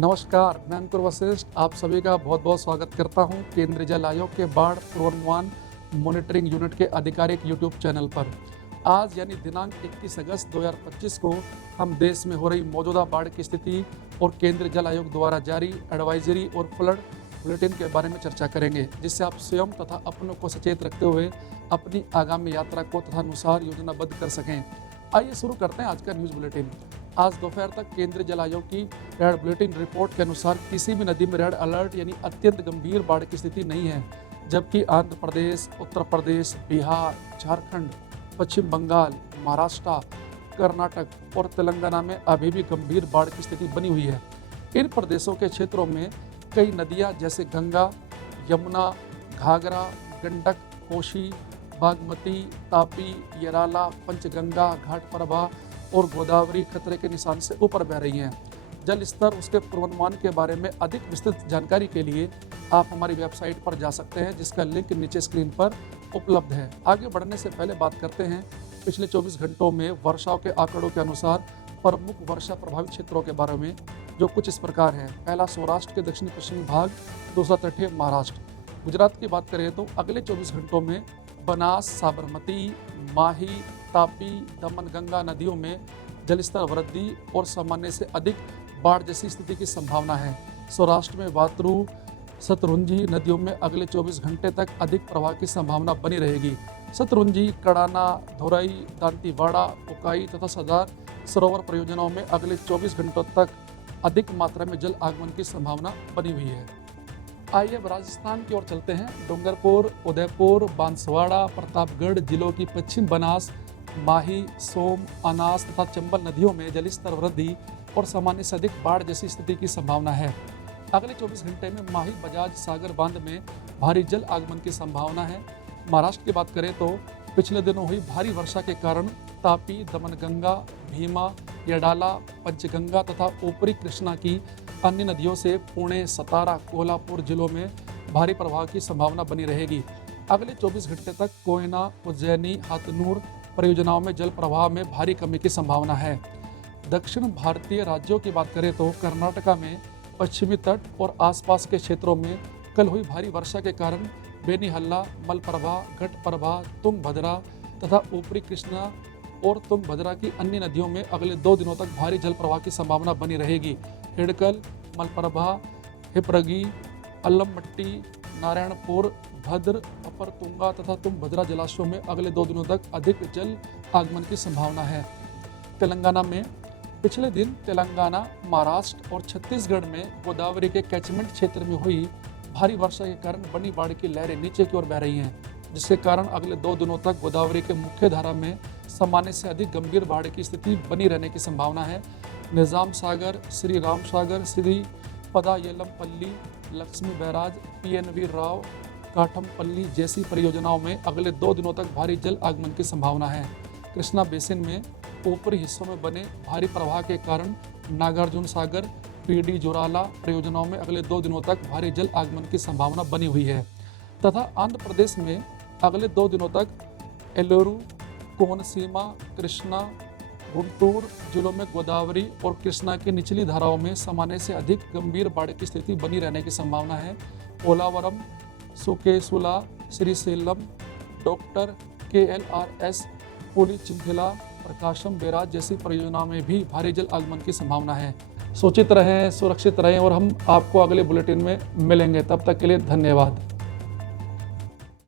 नमस्कार, मैं अंकुर वशिष्ठ आप सभी का बहुत बहुत स्वागत करता हूं केंद्रीय जल आयोग के बाढ़ पूर्वानुमान मॉनिटरिंग यूनिट के आधिकारिक यूट्यूब चैनल पर। आज यानी दिनांक 21 अगस्त 2025 को हम देश में हो रही मौजूदा बाढ़ की स्थिति और केंद्रीय जल आयोग द्वारा जारी एडवाइजरी और फ्लड बुलेटिन के बारे में चर्चा करेंगे, जिससे आप स्वयं तथा अपनों को सचेत रखते हुए अपनी आगामी यात्रा को तथानुसार योजनाबद्ध कर सकें। आइए शुरू करते हैं आज का न्यूज़ बुलेटिन। आज दोपहर तक केंद्रीय जल आयोग की रेड बुलेटिन रिपोर्ट के अनुसार किसी भी नदी में रेड अलर्ट यानी अत्यंत गंभीर बाढ़ की स्थिति नहीं है, जबकि आंध्र प्रदेश, उत्तर प्रदेश, बिहार, झारखंड, पश्चिम बंगाल, महाराष्ट्र, कर्नाटक और तेलंगाना में अभी भी गंभीर बाढ़ की स्थिति बनी हुई है। इन प्रदेशों के क्षेत्रों में कई नदियां जैसे गंगा, यमुना, घाघरा, गंडक, कोसी, बागमती, तापी, यराला, पंचगंगा, घाटप्रभा और गोदावरी खतरे के निशान से ऊपर बह रही हैं। जल स्तर उसके पूर्वानुमान के बारे में अधिक विस्तृत जानकारी के लिए आप हमारी वेबसाइट पर जा सकते हैं, जिसका लिंक नीचे स्क्रीन पर उपलब्ध है। आगे बढ़ने से पहले बात करते हैं पिछले 24 घंटों में वर्षा के आंकड़ों के अनुसार प्रमुख वर्षा प्रभावित क्षेत्रों के बारे में, जो कुछ इस प्रकार हैं। पहला सौराष्ट्र के दक्षिणी पश्चिमी भाग, दूसरा तटीय महाराष्ट्र। गुजरात की बात करें तो अगले 24 घंटों में बनास, साबरमती, माही, तापी, दमन, गंगा नदियों में जलस्तर वृद्धि और सामान्य से अधिक बाढ़ जैसी स्थिति की संभावना है। सौराष्ट्र में वात्रु, सतरुंजी नदियों में अगले 24 घंटे तक अधिक प्रवाह की संभावना बनी रहेगी। सतरुंजी, कड़ाना, धोरई, दांतीवाड़ा, उकाई तथा सरदार सरोवर परियोजनाओं में अगले 24 घंटों तक अधिक मात्रा में जल आगमन की संभावना बनी हुई है। आइए अब राजस्थान की ओर चलते हैं। डूंगरपुर, उदयपुर, बांसवाड़ा, प्रतापगढ़ जिलों की पश्चिम बनास, माही, सोम, अनास तथा चंबल नदियों में जलस्तर वृद्धि और सामान्य से अधिक बाढ़ जैसी स्थिति की संभावना है। अगले 24 घंटे में माही बजाज सागर बांध में भारी जल आगमन की संभावना है। महाराष्ट्र की बात करें तो पिछले दिनों हुई भारी वर्षा के कारण तापी, दमनगंगा, भीमा, यडाला, पंचगंगा तथा ऊपरी कृष्णा की अन्य नदियों से पुणे, सतारा, कोल्हापुर जिलों में भारी प्रवाह की संभावना बनी रहेगी। अगले 24 घंटे तक कोयना, उज्जैनी, हाथनूर परियोजनाओं में जल प्रवाह में भारी कमी की संभावना है। दक्षिण भारतीय राज्यों की बात करें तो कर्नाटका में पश्चिमी तट और आसपास के क्षेत्रों में कल हुई भारी वर्षा के कारण बेनीहल्ला, मलप्रभा, घटप्रभा, तुंगभद्रा तथा ऊपरी कृष्णा और तुंगभद्रा की अन्य नदियों में अगले 2 दिनों तक भारी जल प्रवाह की संभावना बनी रहेगी। हिडकल, मलप्रभा, हिपरगी, अल्लमट्टी, नारायणपुर, भद्र, अपर तुंगा तथा तुंगभद्रा जलाशयों में अगले 2 दिनों तक अधिक जल आगमन की संभावना है। तेलंगाना में पिछले दिन तेलंगाना, महाराष्ट्र और छत्तीसगढ़ में गोदावरी के कैचमेंट क्षेत्र में हुई भारी वर्षा के कारण बनी बाढ़ की लहरें नीचे की ओर बह रही हैं, जिसके कारण अगले 2 दिनों तक गोदावरी के मुख्य धारा में सामान्य से अधिक गंभीर बाढ़ की स्थिति बनी रहने की संभावना है। निजाम सागर, श्री राम सागर, श्री पदायलमपल्ली, लक्ष्मी बैराज, PNV राव, काठमपल्ली जैसी परियोजनाओं में अगले 2 दिनों तक भारी जल आगमन की संभावना है। कृष्णा बेसिन में ऊपरी हिस्सों में बने भारी प्रवाह के कारण नागार्जुन सागर, PD जोराला परियोजनाओं में अगले 2 दिनों तक भारी जल आगमन की संभावना बनी हुई है तथा आंध्र प्रदेश में अगले 2 दिनों तक एलोरू, कोनसीमा, कृष्णा, गुंटूर जिलों में गोदावरी और कृष्णा की निचली धाराओं में सामान्य से अधिक गंभीर बाढ़ की स्थिति बनी रहने की संभावना है। पोलावरम, सुकेसुला, श्रीसेलम, डॉक्टर KLRS, पुलिचिंथिला, प्रकाशम बैराज जैसी परियोजनाओं में भी भारी जल आगमन की संभावना है। सूचित रहें, सुरक्षित रहें और हम आपको अगले बुलेटिन में मिलेंगे। तब तक के लिए धन्यवाद।